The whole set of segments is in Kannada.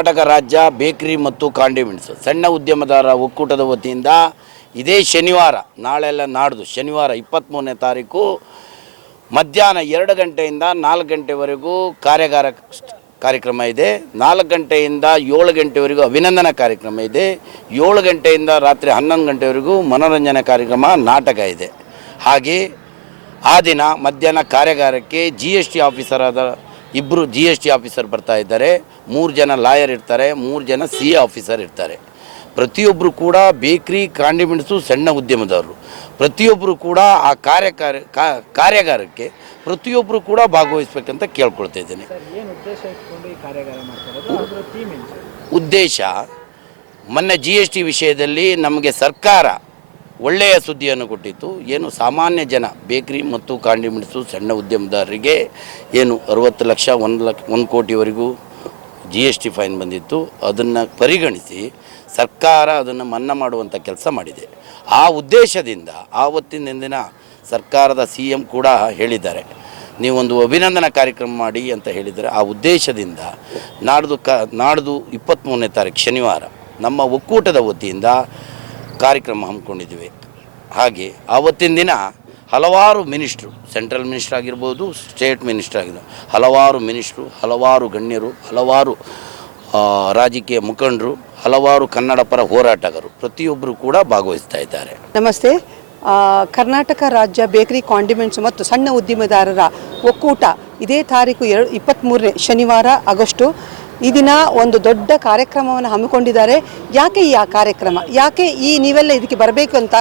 ಕರ್ನಾಟಕ ರಾಜ್ಯ ಬೇಕರಿ ಮತ್ತು ಕಾಂಡಿಮೆಂಟ್ಸ್ ಸಣ್ಣ ಉದ್ಯಮದಾರರ ಒಕ್ಕೂಟದ ವತಿಯಿಂದ ಇದೇ ಶನಿವಾರ, ನಾಳೆಲ್ಲ ನಾಡ್ದು ಶನಿವಾರ 23ನೇ ತಾರೀಕು ಮಧ್ಯಾಹ್ನ 2 ಗಂಟೆಯಿಂದ 4 ಗಂಟೆವರೆಗೂ ಕಾರ್ಯಕ್ರಮ ಇದೆ. 4 ಗಂಟೆಯಿಂದ 7 ಗಂಟೆವರೆಗೂ ಅಭಿನಂದನಾ ಕಾರ್ಯಕ್ರಮ ಇದೆ. 7 ಗಂಟೆಯಿಂದ ರಾತ್ರಿ 11 ಗಂಟೆವರೆಗೂ ಮನೋರಂಜನಾ ಕಾರ್ಯಕ್ರಮ, ನಾಟಕ ಇದೆ. ಹಾಗೆ ಆ ದಿನ ಮಧ್ಯಾಹ್ನ ಕಾರ್ಯಾಗಾರಕ್ಕೆ GST ಆಫೀಸರ್ ಆದ 2 GST ಆಫೀಸರ್ ಬರ್ತಾ ಇದ್ದಾರೆ, 3 ಜನ ಲಾಯರ್ ಇರ್ತಾರೆ, 3 ಜನ CA ಆಫೀಸರ್ ಇರ್ತಾರೆ. ಪ್ರತಿಯೊಬ್ಬರು ಕೂಡ ಬೇಕರಿ ಕಾಂಡಿಮೆಂಟ್ಸು ಸಣ್ಣ ಉದ್ಯಮದವರು ಪ್ರತಿಯೊಬ್ಬರು ಕೂಡ ಆ ಕಾರ್ಯಾಗಾರಕ್ಕೆ ಪ್ರತಿಯೊಬ್ಬರು ಕೂಡ ಭಾಗವಹಿಸಬೇಕಂತ ಕೇಳ್ಕೊಳ್ತಾ ಇದ್ದೇನೆ. ಉದ್ದೇಶ ಮೊನ್ನೆ GST ವಿಷಯದಲ್ಲಿ ನಮಗೆ ಸರ್ಕಾರ ಒಳ್ಳೆಯ ಸುದ್ದಿಯನ್ನು ಕೊಟ್ಟಿತ್ತು. ಏನು ಸಾಮಾನ್ಯ ಜನ ಬೇಕರಿ ಮತ್ತು ಕಾಂಡಿಮೆಂಟ್ಸು ಸಣ್ಣ ಉದ್ಯಮದಾರರಿಗೆ ಏನು 60 ಲಕ್ಷ 1 ಕೋಟಿವರೆಗೂ GST ಫೈನ್ ಬಂದಿತ್ತು. ಅದನ್ನು ಪರಿಗಣಿಸಿ ಸರ್ಕಾರ ಅದನ್ನು ಮನ್ನಾ ಮಾಡುವಂಥ ಕೆಲಸ ಮಾಡಿದೆ. ಆ ಉದ್ದೇಶದಿಂದ ಆವತ್ತಿನ ದಿನ ಸರ್ಕಾರದ CM ಕೂಡ ಹೇಳಿದ್ದಾರೆ, ನೀವೊಂದು ಅಭಿನಂದನಾ ಕಾರ್ಯಕ್ರಮ ಮಾಡಿ ಅಂತ ಹೇಳಿದ್ದಾರೆ. ಆ ಉದ್ದೇಶದಿಂದ ನಾಡ್ದು 23ನೇ ತಾರೀಕು ಶನಿವಾರ ನಮ್ಮ ಒಕ್ಕೂಟದ ವತಿಯಿಂದ ಕಾರ್ಯಕ್ರಮ ಹಮ್ಮಿಕೊಂಡಿದ್ದೀವಿ. ಹಾಗೆ ಆವತ್ತಿನ ದಿನ ಹಲವಾರು ಮಿನಿಸ್ಟ್ರು, ಸೆಂಟ್ರಲ್ ಮಿನಿಸ್ಟ್ರ್ ಆಗಿರ್ಬೋದು, ಸ್ಟೇಟ್ ಮಿನಿಸ್ಟ್ರ್ ಆಗಿರ್ಬೋದು, ಹಲವಾರು ಮಿನಿಸ್ಟ್ರು, ಹಲವಾರು ಗಣ್ಯರು, ಹಲವಾರು ರಾಜಕೀಯ ಮುಖಂಡರು, ಹಲವಾರು ಕನ್ನಡ ಪರ ಹೋರಾಟಗಾರರು ಪ್ರತಿಯೊಬ್ಬರು ಕೂಡ ಭಾಗವಹಿಸ್ತಾ ಇದ್ದಾರೆ. ನಮಸ್ತೆ. ಕರ್ನಾಟಕ ರಾಜ್ಯ ಬೇಕರಿ ಕಾಂಡಿಮೆಂಟ್ಸ್ ಮತ್ತು ಸಣ್ಣ ಉದ್ಯಮದಾರರ ಒಕ್ಕೂಟ ಇದೇ ತಾರೀಕು 23ನೇ ಶನಿವಾರ ಆಗಸ್ಟು ಈ ದಿನ ಒಂದು ದೊಡ್ಡ ಕಾರ್ಯಕ್ರಮವನ್ನು ಹಮ್ಮಿಕೊಂಡಿದ್ದಾರೆ. ಯಾಕೆ ಈ ಕಾರ್ಯಕ್ರಮ, ಯಾಕೆ ನೀವೆಲ್ಲ ಇದಕ್ಕೆ ಬರಬೇಕು ಅಂತ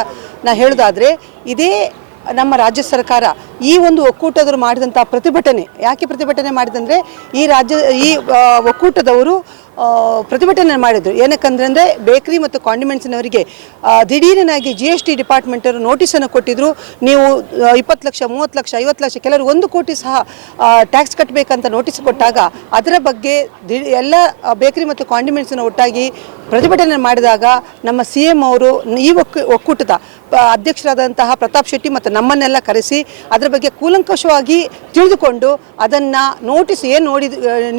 ನಾ ಹೇಳೋದಾದರೆ, ಇದೇ ನಮ್ಮ ರಾಜ್ಯ ಸರ್ಕಾರ ಈ ಒಂದು ಒಕ್ಕೂಟದವರು ಮಾಡಿದಂಥ ಪ್ರತಿಭಟನೆ, ಯಾಕೆ ಪ್ರತಿಭಟನೆ ಮಾಡಿದಂದರೆ ಈ ಒಕ್ಕೂಟದವರು ಪ್ರತಿಭಟನೆ ಮಾಡಿದರು. ಏನಕ್ಕಂದ್ರೆ ಬೇಕರಿ ಮತ್ತು ಕಾಂಡಿಮೆಂಟ್ಸ್ನವರಿಗೆ ದಿಢೀರನಾಗಿ GST ಡಿಪಾರ್ಟ್ಮೆಂಟರು ನೋಟಿಸನ್ನು ಕೊಟ್ಟಿದ್ದರು. ನೀವು 20 ಲಕ್ಷ 30 ಲಕ್ಷ 50 ಲಕ್ಷ ಕೆಲವರು 1 ಕೋಟಿ ಸಹ ಟ್ಯಾಕ್ಸ್ ಕಟ್ಟಬೇಕಂತ ನೋಟಿಸ್ ಕೊಟ್ಟಾಗ ಅದರ ಬಗ್ಗೆ ಎಲ್ಲ ಬೇಕರಿ ಮತ್ತು ಕಾಂಡಿಮೆಂಟ್ಸನ್ನು ಒಟ್ಟಾಗಿ ಪ್ರತಿಭಟನೆ ಮಾಡಿದಾಗ ನಮ್ಮ CM ಅವರು ಈ ಒಕ್ಕೂಟದ ಅಧ್ಯಕ್ಷರಾದಂತಹ ಪ್ರತಾಪ್ ಶೆಟ್ಟಿ ಮತ್ತು ನಮ್ಮನ್ನೆಲ್ಲ ಕರೆಸಿ ಅದರ ಬಗ್ಗೆ ಕೂಲಂಕಷವಾಗಿ ತಿಳಿದುಕೊಂಡು ಅದನ್ನು ನೋಟಿಸ್ ಏನು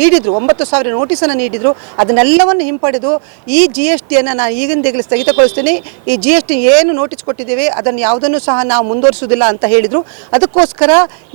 ನೀಡಿದರು, 9,000 ನೋಟಿಸನ್ನು ನೀಡಿದರು. ಅದನ್ನೆಲ್ಲವನ್ನು ಹಿಂಪಡೆದು ಈ GSTಯನ್ನು ನಾನು ಈಗಿಂದಲೇ ಸ್ಥಗಿತಗೊಳಿಸ್ತೀನಿ. ಈ GST ಏನು ನೋಟಿಸ್ ಕೊಟ್ಟಿದ್ದೇವೆ ಅದನ್ನು ಯಾವುದನ್ನು ಸಹ ನಾವು ಮುಂದುವರಿಸುವುದಿಲ್ಲ ಅಂತ ಹೇಳಿದರು. ಅದಕ್ಕೋಸ್ಕರ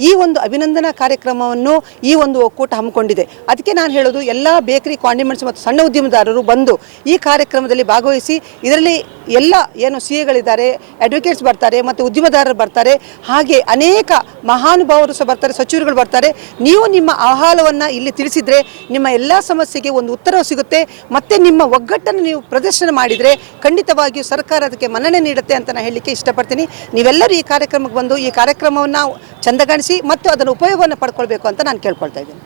ಈ ಒಂದು ಅಭಿನಂದನಾ ಕಾರ್ಯಕ್ರಮವನ್ನು ಈ ಒಂದು ಒಕ್ಕೂಟ ಹಮ್ಮಿಕೊಂಡಿದೆ. ಅದಕ್ಕೆ ನಾನು ಹೇಳೋದು, ಎಲ್ಲ ಬೇಕರಿ ಕಾಂಡಿಮೆಂಟ್ಸ್ ಮತ್ತು ಸಣ್ಣ ಉದ್ಯಮದಾರರು ಬಂದು ಈ ಕಾರ್ಯಕ್ರಮದಲ್ಲಿ ಭಾಗವಹಿಸಿ, ಇದರಲ್ಲಿ ಎಲ್ಲ ಏನು CAಗಳಿದ್ದಾರೆ, ಅಡ್ವೊಕೇಟ್ಸ್ ಬರ್ತಾರೆ ಮತ್ತು ಉದ್ಯಮದಾರರು ಬರ್ತಾರೆ, ಹಾಗೆ ಅನೇಕ ಮಹಾನುಭಾವರು ಸಹ ಬರ್ತಾರೆ, ಸಚಿವರುಗಳು ಬರ್ತಾರೆ. ನೀವು ನಿಮ್ಮ ಅಹವಾಲನ್ನು ಇಲ್ಲಿ ತಿಳಿಸಿದರೆ ನಿಮ್ಮ ಎಲ್ಲ ಸಮಸ್ಯೆಗೆ ಒಂದು ಉತ್ತರ ಸಿಗುತ್ತೆ. ಮತ್ತು ನಿಮ್ಮ ಒಗ್ಗಟ್ಟನ್ನು ನೀವು ಪ್ರದರ್ಶನ ಮಾಡಿದರೆ ಖಂಡಿತವಾಗಿಯೂ ಸರ್ಕಾರ ಅದಕ್ಕೆ ಮನ್ನಣೆ ನೀಡುತ್ತೆ ಅಂತ ನಾನು ಹೇಳಲಿಕ್ಕೆ ಇಷ್ಟಪಡ್ತೀನಿ. ನೀವೆಲ್ಲರೂ ಈ ಕಾರ್ಯಕ್ರಮಕ್ಕೆ ಬಂದು ಈ ಕಾರ್ಯಕ್ರಮವನ್ನು ಚಂದಗಾಣಿಸಿ ಮತ್ತು ಅದರ ಉಪಯೋಗವನ್ನು ಪಡ್ಕೊಳ್ಬೇಕು ಅಂತ ನಾನು ಕೇಳ್ಕೊಳ್ತಾ ಇದ್ದೀನಿ.